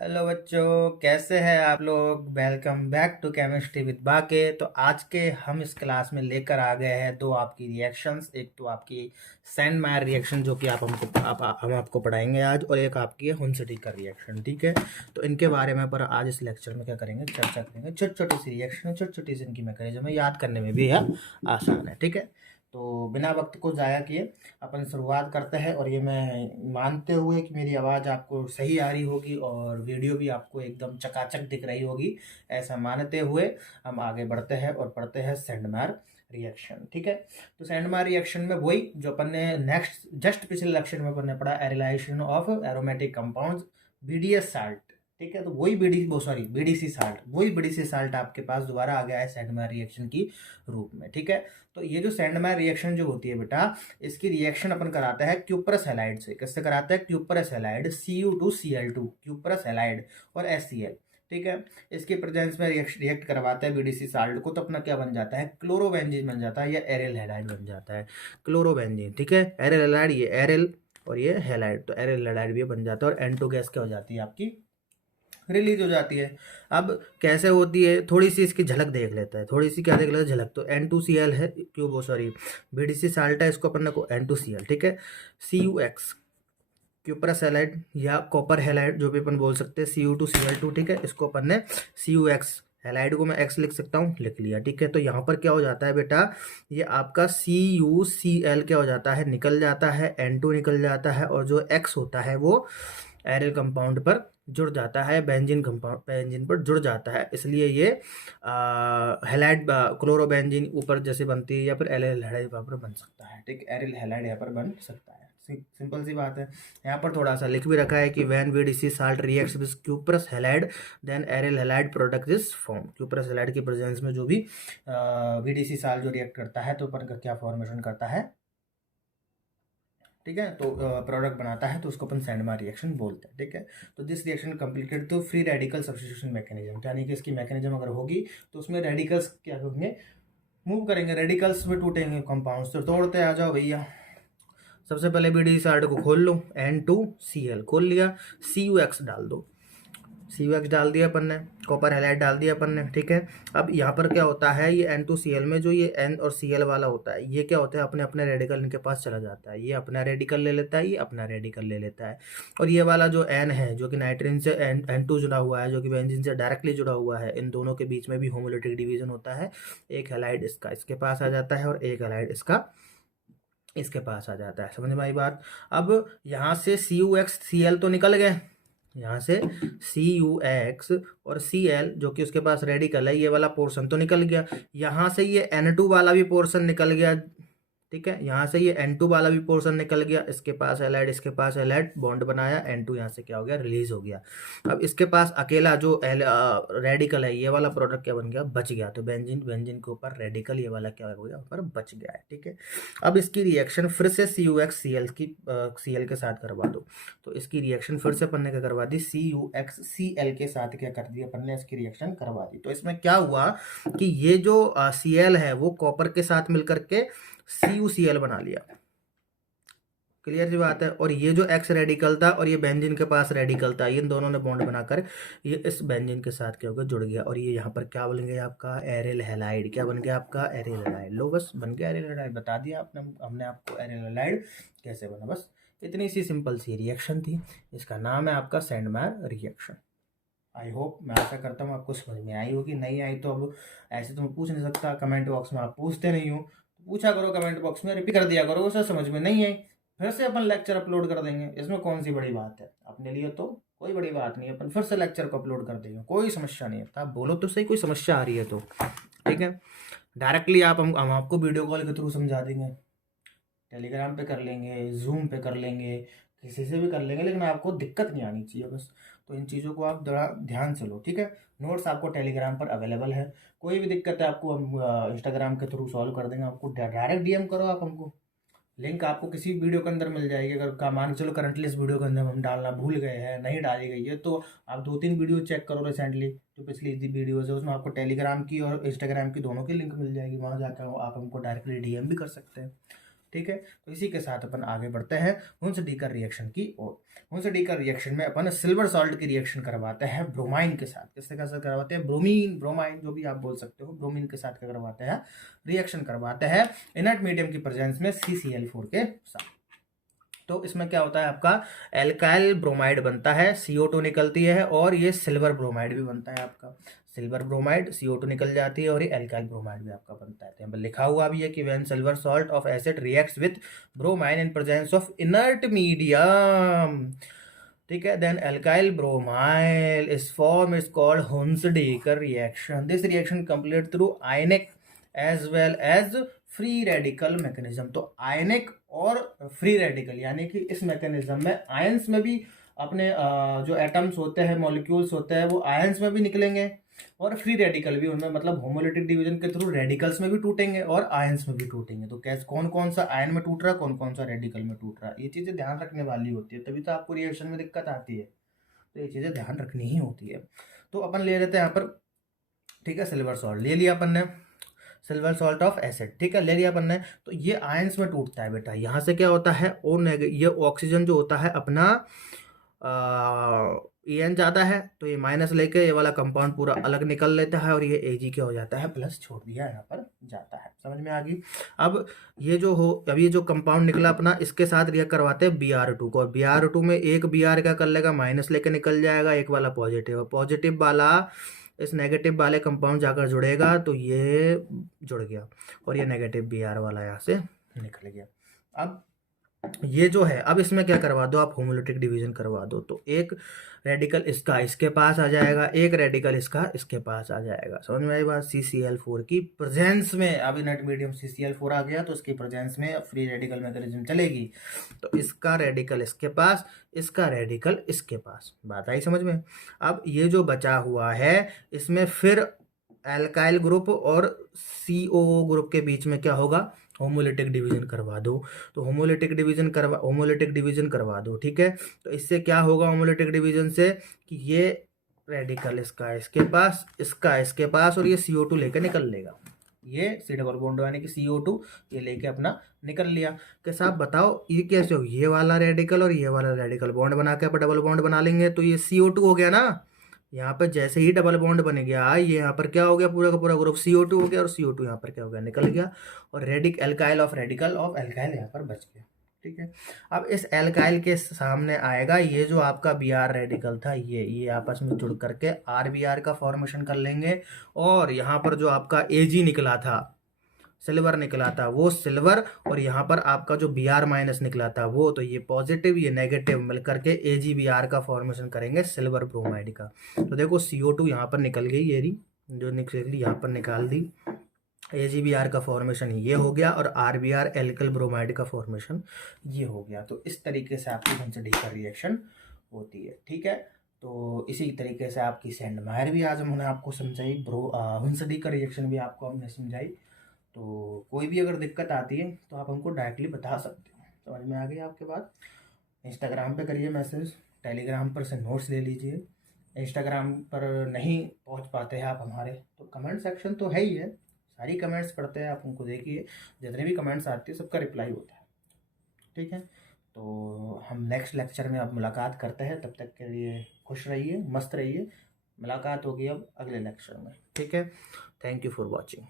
Hello बच्चों, कैसे हैं आप लोग। Welcome back to chemistry with बाके। तो आज के हम इस क्लास में लेकर आ गए हैं दो आपकी रिएक्शंस। एक तो आपकी सैंडमायर रिएक्शन जो कि हम आपको पढ़ाएंगे आज, और एक आपकी है हुनसटी का रिएक्शन। ठीक है, तो इनके बारे में पर आज इस लेक्चर में क्या करेंगे, चर्चा करेंगे। छोटी छोटी सी रिएक्शन, छोटी छोटी सी इनकी मैकेनिज्म है, याद करने में भी है आसान है। ठीक है, तो बिना वक्त को ज़ाया किए अपन शुरुआत करते हैं। और ये मैं मानते हुए कि मेरी आवाज़ आपको सही आ रही होगी और वीडियो भी आपको एकदम चकाचक दिख रही होगी, ऐसा मानते हुए हम आगे बढ़ते हैं और पढ़ते हैं सैंडमायर रिएक्शन। ठीक है, तो सैंडमायर रिएक्शन में वही जो अपन ने नेक्स्ट जस्ट पिछले लेक्चर में अपन ने पढ़ा, arylization of aromatic compounds, BDS salt. ठीक है, तो वही बीडीसी साल्ट, वही बीडीसी साल्ट आपके पास दोबारा आ गया है सैंडमायर रिएक्शन की रूप में। ठीक है, तो ये जो सैंडमायर रिएक्शन जो होती है बेटा, इसकी रिएक्शन अपन कराता है क्यूपरस हैलाइड से। किससे कराता है? Cuprous halide, Cu2Cl2, cuprous halide और HCl। ठीक है, इसके प्रेजेंस में रिएक्ट करवाता है बीडीसी साल्ट को, तो अपना क्या बन जाता है? क्लोरोबेंजीन बन जाता है या एरिल हैलाइड बन जाता है, क्लोरोबेंजीन। ठीक है, एरिल हैलाइड, ये एरिल और ये हैलाइड, तो एरिल हैलाइड भी बन जाता है और N2 गैस क्या हो जाती है आपकी, रिलीज हो जाती है। अब कैसे होती है, थोड़ी सी इसकी झलक देख लेते हैं। थोड़ी सी क्या देख लेते हैं? झलक। तो N2Cl है, क्यों वो सॉरी बीडीसी साल्ट है, इसको अपन को N2Cl। ठीक है, CuX क्यूपरस हैलाइड या कॉपर हैलाइड जो भी अपन बोल सकते हैं, Cu2Cl2। ठीक है, इसको अपन ने CuX, हैलाइड को मैं X लिख सकता हूँ, लिख लिया। ठीक है, तो यहाँ पर क्या हो जाता है बेटा, ये आपका CuCl क्या हो जाता है, निकल जाता है, N2 निकल जाता है, और जो X होता है वो एरिल कंपाउंड पर जुड़ जाता है, बेंजीन कंपाउंड बेंजीन पर जुड़ जाता है। इसलिए ये हैलाइड क्लोरोबेंजीन ऊपर जैसे बनती है, या फिर एरिल हैलाइड यहाँ पर बन सकता है। ठीक, एरिल हैलाइड यहाँ पर बन सकता है। सिंपल सी बात है। यहाँ पर थोड़ा सा लिख भी रखा है कि when BDC salt reacts with cuprous halide then aryl halide product is form. Cuprous halide की प्रेजेंस में जो भी बीडीसी साल्ट जो रिएक्ट करता है, तो अपन का क्या फॉर्मेशन करता है? ठीक है, तो प्रोडक्ट बनाता है, तो उसको अपन सैंडमायर रिएक्शन बोलते हैं। ठीक है, तो दिस रिएक्शन कंप्लीटेड तो फ्री रेडिकल सब्स्टिट्यूशन मैकेनिज्म, यानी कि इसकी मैकेनिज्म अगर होगी तो उसमें रेडिकल्स क्या होंगे, मूव करेंगे, रेडिकल्स में टूटेंगे कंपाउंड्स। तो तोड़ते आ जाओ भैया। सबसे पहले बीडी साल्ट को खोल लो, N2Cl खोल लिया, CuX डाल दो, CuX डाल दिया अपन ने, कॉपर हैलाइड डाल दिया अपन ने। ठीक है, अब यहाँ पर क्या होता है, ये N2Cl में जो ये N और Cl वाला होता है, ये क्या होता है, अपने अपने रेडिकल इनके पास चला जाता है। ये अपना रेडिकल ले लेता है, ये अपना रेडिकल ले लेता है। और ये वाला जो N है, जो कि नाइट्रोजन से N2 जुड़ा हुआ है, जो कि बेंजीन से डायरेक्टली जुड़ा हुआ है, इन दोनों के बीच में भी होमोलिटिक डिवीजन होता है। एक हैलाइड इसका इसके पास आ जाता है, और एक हैलाइड इसका इसके पास आ जाता है। समझ में आई बात? अब यहाँ से CuXCl तो निकल गए, यहाँ से CuX और Cl जो कि उसके पास रेडिकल है, ये वाला पोर्शन तो निकल गया। यहाँ से ये N2 वाला भी पोर्शन निकल गया। ठीक है, यहाँ से ये N2 वाला भी पोर्शन निकल गया, इसके पास हैलाइड, इसके पास हैलाइड, बॉन्ड बनाया, N2 यहाँ से क्या हो गया, रिलीज हो गया। अब इसके पास अकेला जो रेडिकल है, ये वाला प्रोडक्ट क्या बन गया, बच गया। तो बेंजीन बेंजीन के ऊपर रेडिकल ये वाला क्या हो गया, ऊपर बच गया है। ठीक है, अब इसकी रिएक्शन फिर से Cl के साथ करवा दो। तो इसकी रिएक्शन फिर से अपन ने क्या करवा दी, CuXCl के साथ क्या कर दिया अपन ने, इसकी रिएक्शन करवा दी। तो इसमें क्या हुआ कि ये जो Cl है वो कॉपर के साथ मिलकर के CuCl बना लिया। क्लियर सी बात है। और ये जो X रेडिकल था और ये बेंजीन के पास रेडिकल था, इन दोनों ने बॉन्ड बनाकर ये इस बेंजीन के साथ क्या होगा, जुड़ गया। और ये यहाँ पर क्या बन गया आपका, एरिल हैलाइड। क्या बन गया आपका, एरिल हैलाइड। लो बस बन गया एरिल हैलाइड, बता दिया आपने हमने आपको एरिल हैलाइड कैसे बना। बस इतनी सी सिंपल सी रिएक्शन थी, इसका नाम है आपका सैंडमायर रिएक्शन। आई होप, मैं आशा करता हूँ आपको समझ में आई होगी। नहीं आई तो अब ऐसे तो मैं पूछ नहीं सकता, कमेंट बॉक्स में आप पूछते नहीं हो, तो पूछा करो कमेंट बॉक्स में, रिपीट कर दिया करो। उसे समझ में नहीं आई, फिर से अपन लेक्चर अपलोड कर देंगे, इसमें कौन सी बड़ी बात है, अपने लिए तो कोई बड़ी बात नहीं है। अपन फिर से लेक्चर को अपलोड कर देंगे, कोई समस्या नहीं है। आप बोलो तो सही, कोई समस्या आ रही है तो। ठीक है, डायरेक्टली हम आपको वीडियो कॉल के थ्रू समझा देंगे, टेलीग्राम पे कर लेंगे, जूम पे कर लेंगे, किसी से भी कर लेंगे, लेकिन आपको दिक्कत नहीं आनी चाहिए बस। तो इन चीज़ों को आप थोड़ा ध्यान से लो। ठीक है, नोट्स आपको टेलीग्राम पर अवेलेबल है, कोई भी दिक्कत है आपको हम इंस्टाग्राम के थ्रू सॉल्व कर देंगे। आपको डायरेक्ट डीएम करो आप हमको, लिंक आपको किसी वीडियो के अंदर मिल जाएगी। अगर का मान चलो करंटली इस वीडियो के अंदर हम डालना भूल गए हैं, नहीं डाली गई है, तो आप 2-3 वीडियो चेक करो रिसेंटली, जो पिछली वीडियोज़ है, उसमें आपको टेलीग्राम की और इंस्टाग्राम की दोनों की लिंक मिल जाएगी। वहाँ जाकर आप हमको डायरेक्टली डीएम भी कर सकते हैं। ठीक है। तो इसी के साथ अपन आगे बढ़ते हैं हुंस-डीकर रिएक्शन की ओर। हुंस-डीकर रिएक्शन में अपन सिल्वर सॉल्ट की रिएक्शन करवाते हैं ब्रोमाइन के साथ। किसके साथ करवाते हैं? ब्रोमीन, ब्रोमाइन जो भी आप बोल सकते हो, ब्रोमीन के साथ क्या करवाते हैं? रिएक्शन करवाते हैं इनर्ट मीडियम की प्रेजेंस में CCl4 के साथ। तो इसमें क्या होता है आपका एल्काइल ब्रोमाइड बनता है, CO2 निकलती है और ये सिल्वर ब्रोमाइड भी बनता है आपका। सिल्वर ब्रोमाइड CO2 निकल जाती है और ये एल्काइल ब्रोमाइड भी आपका बनता है। यहाँ पर लिखा हुआ भी है कि when silver salt of acid reacts with bromine in presence of inert medium, ठीक है, then alkyl bromyl is form is called Hunsdiecker reaction. This reaction complete through ionic as well as free radical mechanism. तो ionic और free radical यानी कि इस mechanism में ions में भी अपने जो एटम्स होते हैं, मॉलिक्यूल्स होते हैं, वो आयंस में भी निकलेंगे और फ्री रेडिकल भी उनमें, मतलब होमोलिटिक डिवीजन के थ्रू रेडिकल्स में भी टूटेंगे और आयंस में भी टूटेंगे। तो कैसे कौन कौन सा आयन में टूट रहा है, कौन कौन सा रेडिकल में टूट रहा है, ये चीज़ें ध्यान रखने वाली होती है, तभी तो आपको रिएक्शन में दिक्कत आती है। तो ये चीज़ें ध्यान रखनी ही होती है। तो अपन ले लेते हैं यहाँ पर, ठीक है, सिल्वर सॉल्ट ले लिया अपन ने, सिल्वर सॉल्ट ऑफ एसिड, ठीक है, ले लिया अपन ने। तो ये आयंस में टूटता है बेटा। यहाँ से क्या होता है, ये ऑक्सीजन जो होता है अपना En ज़्यादा है तो ये माइनस लेके ये वाला कंपाउंड पूरा अलग निकल लेता है और ये Ag क्या हो जाता है, प्लस छोड़ दिया यहाँ पर जाता है। समझ में आ गई? अब ये जो अब ये जो कंपाउंड निकला अपना, इसके साथ रिएक्ट करवाते हैं Br2 को, और Br2 में एक Br क्या कर लेगा, माइनस लेके निकल जाएगा, एक वाला पॉजिटिव, पॉजिटिव वाला इस नेगेटिव वाले कंपाउंड जाकर जुड़ेगा तो ये जुड़ गया और ये नेगेटिव Br वाला यहाँ से निकल गया। अब ये जो है, अब इसमें क्या करवा दो आप, होमोलिटिक डिवीजन करवा दो, तो एक रेडिकल इसका इसके पास आ जाएगा, एक रेडिकल इसका इसके पास आ जाएगा। समझ में आई बात? CCl4 की प्रेजेंस में, अब इनर्ट मीडियम CCl4 आ गया तो इसकी प्रेजेंस में फ्री रेडिकल मैकेनिज्म चलेगी। तो इसका रेडिकल इसके पास, इसका रेडिकल इसके पास। बात आई समझ में? अब ये जो बचा हुआ है इसमें फिर एल्काइल ग्रुप और CO ग्रुप के बीच में क्या होगा, होमोलिटिक डिवीजन करवा दो। तो होमोलिटिक डिवीजन करवा दो, ठीक है। तो इससे क्या होगा होमोलिटिक डिवीजन से, कि ये रेडिकल इसका इसके पास, इसका इसके पास, और ये CO2 लेकर निकल लेगा। ये C डबल बॉन्ड यानी कि CO2 ये लेके अपना निकल लिया। कि साहब बताओ ये कैसे हो, ये वाला रेडिकल और ये वाला रेडिकल बॉन्ड बना के अपन डबल बॉन्ड बना लेंगे तो ये CO2 हो गया ना। यहाँ पर जैसे ही डबल बॉन्ड बन गया, ये यहाँ पर क्या हो गया, पूरा का पूरा ग्रुप CO2 हो गया और CO2 यहाँ पर क्या हो गया, निकल गया, और एल्काइल ऑफ एल्काइल यहाँ पर बच गया। ठीक है। अब इस एल्काइल के सामने आएगा ये जो आपका Br रेडिकल था, ये आपस में जुड़ करके RBr का फॉर्मेशन कर लेंगे, और यहाँ पर जो आपका Ag निकला था, सिल्वर निकला था, वो सिल्वर, और यहाँ पर आपका जो Br माइनस निकला था वो, तो ये पॉजिटिव ये नेगेटिव मिलकर के AgBr का फॉर्मेशन करेंगे सिल्वर ब्रोमाइड का। तो देखो CO2 यहाँ पर निकल गई, ये रही जो निकली यहाँ पर निकाल दी, AgBr का फॉर्मेशन ये हो गया, और RBr एल्काइल ब्रोमाइड का फॉर्मेशन ये हो गया। तो इस तरीके से आपकी हुंस-डीकर रिएक्शन होती है। ठीक है। तो इसी तरीके से आपकी सैंडमायर भी आज हमने आपको समझाई, हुंस-डीकर रिएक्शन भी आपको हमने समझाई। तो कोई भी अगर दिक्कत आती है तो आप हमको डायरेक्टली बता सकते हो। समझ में आ गई आपके बात? इंस्टाग्राम पे करिए मैसेज, टेलीग्राम पर से नोट्स ले लीजिए। इंस्टाग्राम पर नहीं पहुंच पाते हैं आप हमारे, तो कमेंट सेक्शन तो है ही है, सारी कमेंट्स पढ़ते हैं, आप उनको देखिए, जितने भी कमेंट्स आते हैं सबका रिप्लाई होता है। ठीक है। तो हम नेक्स्ट लेक्चर में अब मुलाकात करते हैं, तब तक के लिए खुश रहिए, मस्त रहिए। मुलाकात होगी अब अगले लेक्चर में। ठीक है। Thank you for watching.